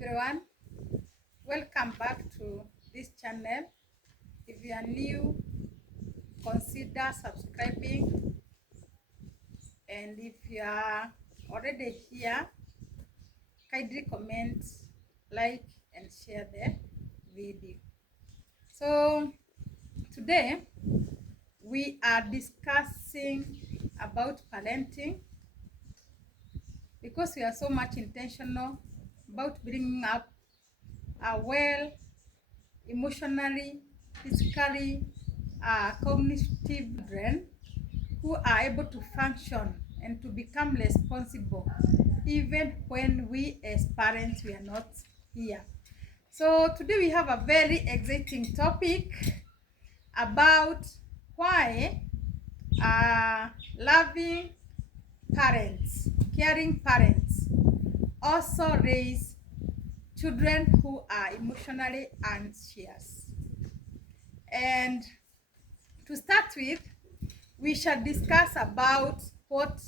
Everyone, welcome back to this channel. If you are new, consider subscribing, and if you are already here, kindly comment, like, and share the video. So today we are discussing about parenting because we are so much intentional about bringing up a well emotionally, physically, cognitive children who are able to function and to become responsible even when we as parents we are not here. So today we have a very exciting topic about why loving parents, caring parents also raise children who are emotionally anxious. And to start with, we shall discuss about what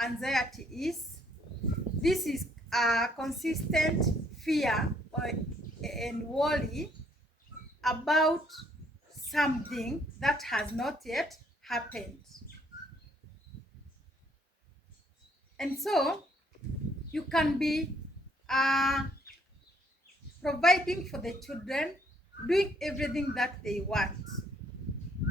anxiety is. This is a consistent fear and worry about something that has not yet happened. And so you can be providing for the children, doing everything that they want.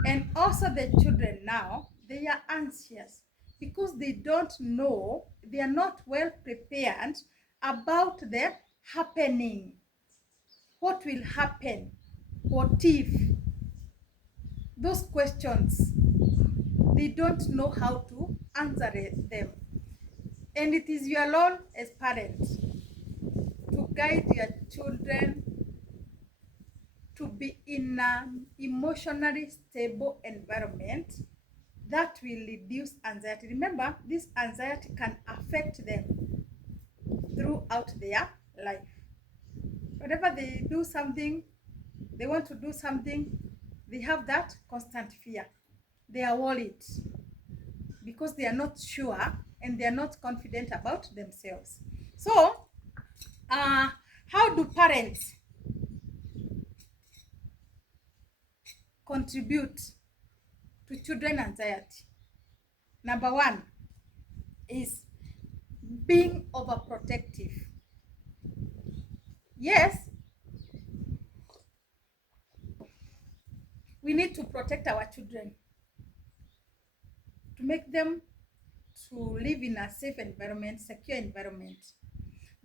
And also the children now, they are anxious because they don't know, they are not well prepared about the happening. What will happen? What if? Those questions, they don't know how to answer them. And it is your role as parents to guide your children to be in an emotionally stable environment that will reduce anxiety. Remember, this anxiety can affect them throughout their life. Whenever they do something, they want to do something, they have that constant fear. They are worried because they are not sure and they are not confident about themselves. So, how do parents contribute to children anxiety? Number one is being overprotective. Yes, we need to protect our children to make them to live in a safe environment, secure environment.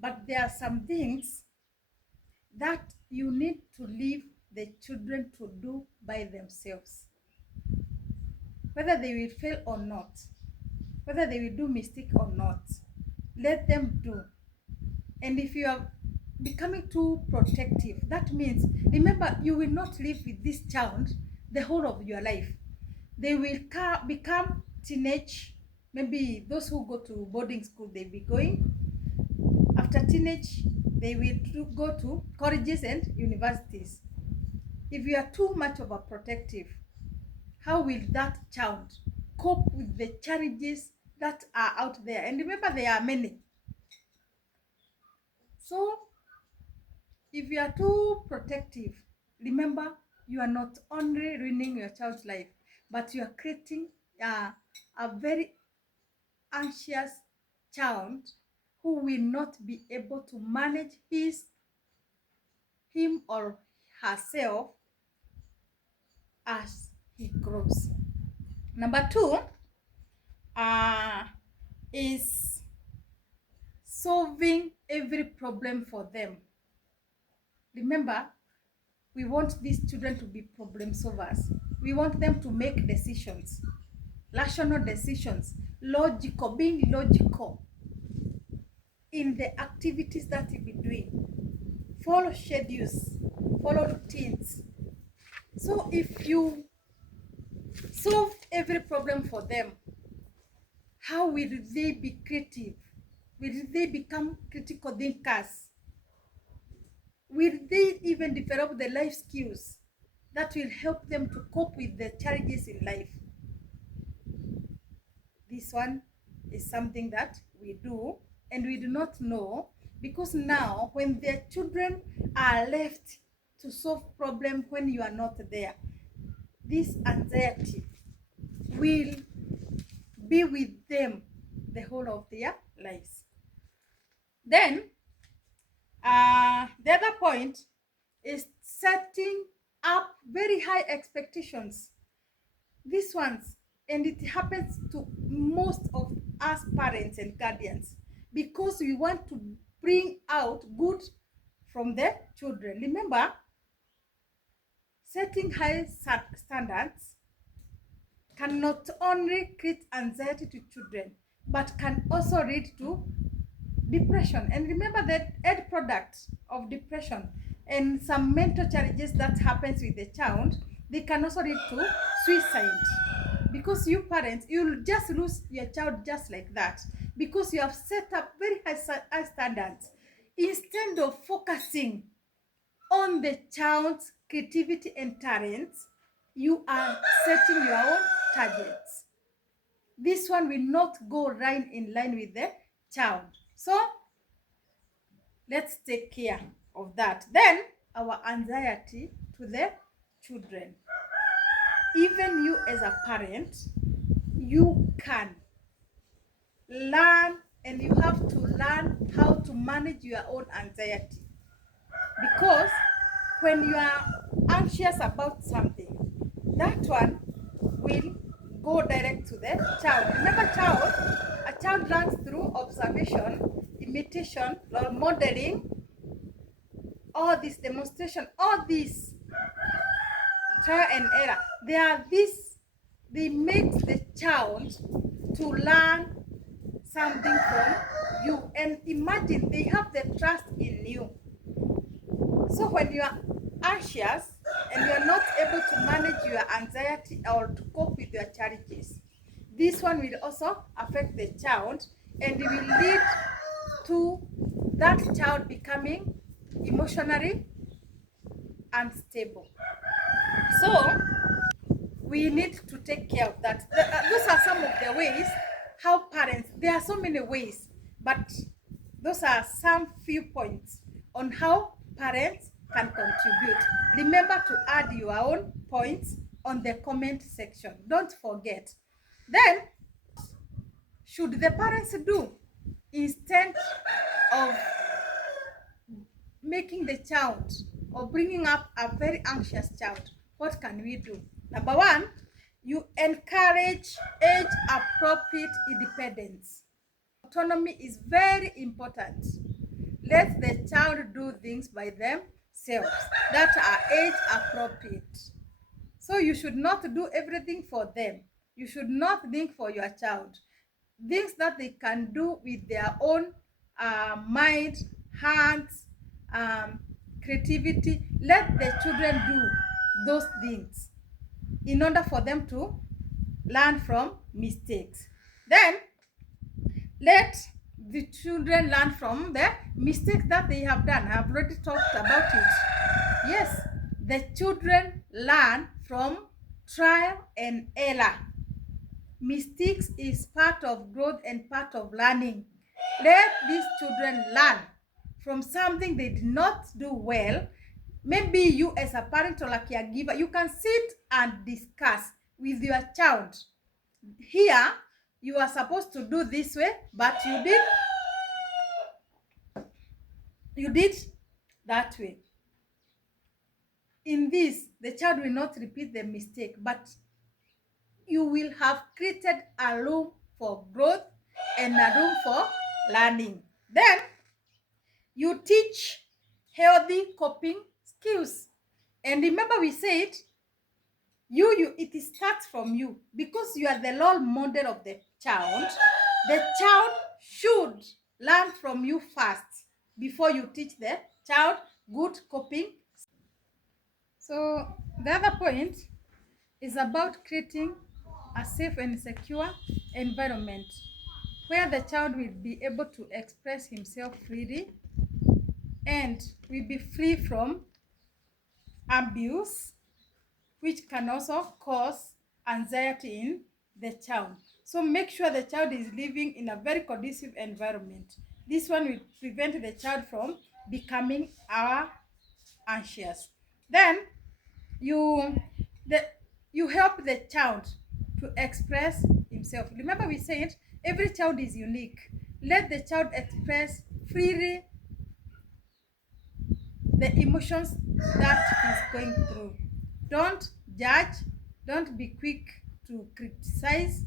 But there are some things that you need to leave the children to do by themselves. Whether they will fail or not, whether they will do mistake or not, let them do. And if you are becoming too protective, that means, remember, you will not live with this child the whole of your life. They will become teenage. Maybe those who go to boarding school, they'll be going. After teenage, they will go to colleges and universities. If you are too much of a protective, how will that child cope with the challenges that are out there? And remember, there are many. So if you are too protective, remember, you are not only ruining your child's life, but you are creating a very anxious child who will not be able to manage him or herself as he grows. Number two is solving every problem for them. Remember, we want these children to be problem solvers. We want them to make decisions, rational decisions, being logical in the activities that you'll be doing. Follow schedules, follow routines. So if you solve every problem for them, how will they be creative? Will they become critical thinkers? Will they even develop the life skills that will help them to cope with the challenges in life? This one is something that we do, and we do not know Because now when their children are left to solve problems when you are not there, this anxiety will be with them the whole of their lives. Then the other point is setting up very high expectations. These ones, and it happens to most of us parents and guardians, because we want to bring out good from the children. Remember, setting high standards can not only create anxiety to children, but can also lead to depression. And remember that end product of depression and some mental challenges that happens with the child, they can also lead to suicide. Because you parents, you'll just lose your child just like that, because you have set up very high standards instead of focusing on the child's creativity and talents. You are setting your own targets. This one will not go right in line with the child. So let's take care of that. Then our anxiety to the children. Even you as a parent, you can learn, and you have to learn how to manage your own anxiety. Because when you are anxious about something, that one will go direct to the child. Remember, a child learns through observation, imitation, or modeling, all this demonstration, all this trial and error. They make the child to learn something from you. And imagine, they have the trust in you. So when you are anxious and you are not able to manage your anxiety or to cope with your challenges, this one will also affect the child, and it will lead to that child becoming emotionally unstable. So we need to take care of that. Those are some of the ways how parents, there are so many ways, but those are some few points on how parents can contribute. Remember to add your own points on the comment section. Don't forget. Then, should the parents do instead of making the child or bringing up a very anxious child? What can we do? Number one, you encourage age-appropriate independence. Autonomy is very important. Let the child do things by themselves that are age-appropriate. So you should not do everything for them. You should not think for your child. Things that they can do with their own mind, hands, creativity. Let the children do those things in order for them to learn from mistakes. Then let the children learn from the mistakes that they have done. I have already talked about it. Yes, the children learn from trial and error. Mistakes is part of growth and part of learning. Let these children learn from something they did not do well. Maybe you as a parent or a caregiver, you can sit and discuss with your child. Here, you are supposed to do this way, but you did that way. In this, the child will not repeat the mistake, but you will have created a room for growth and a room for learning. Then you teach healthy coping skills. And remember, we said it starts from you, because you are the role model of the child. The child should learn from you first before you teach the child good coping. So the other point is about creating a safe and secure environment where the child will be able to express himself freely and will be free from abuse, which can also cause anxiety in the child. So make sure the child is living in a very conducive environment. This one will prevent the child from becoming anxious. Then you the you help the child to express himself. Remember we said every child is unique. Let the child express freely the emotions that he's going through. Don't judge, don't be quick to criticize.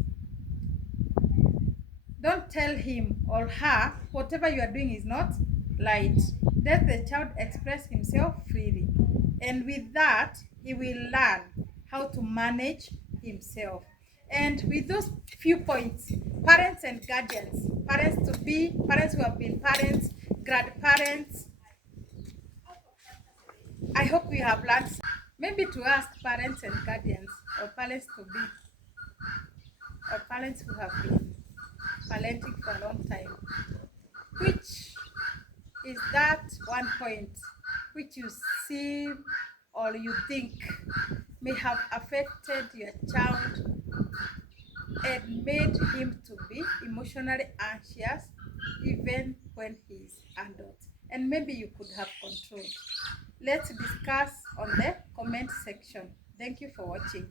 Don't tell him or her whatever you are doing is not right. Let the child express himself freely. And with that, he will learn how to manage himself. And with those few points, parents and guardians, parents to be, parents who have been parents, grandparents, I hope we have learned maybe to ask parents and guardians or parents to be or parents who have been parenting for a long time. Which is that one point which you see or you think may have affected your child and made him to be emotionally anxious even when he's adult, and maybe you could have controlled? Let's discuss on the comment section. Thank you for watching.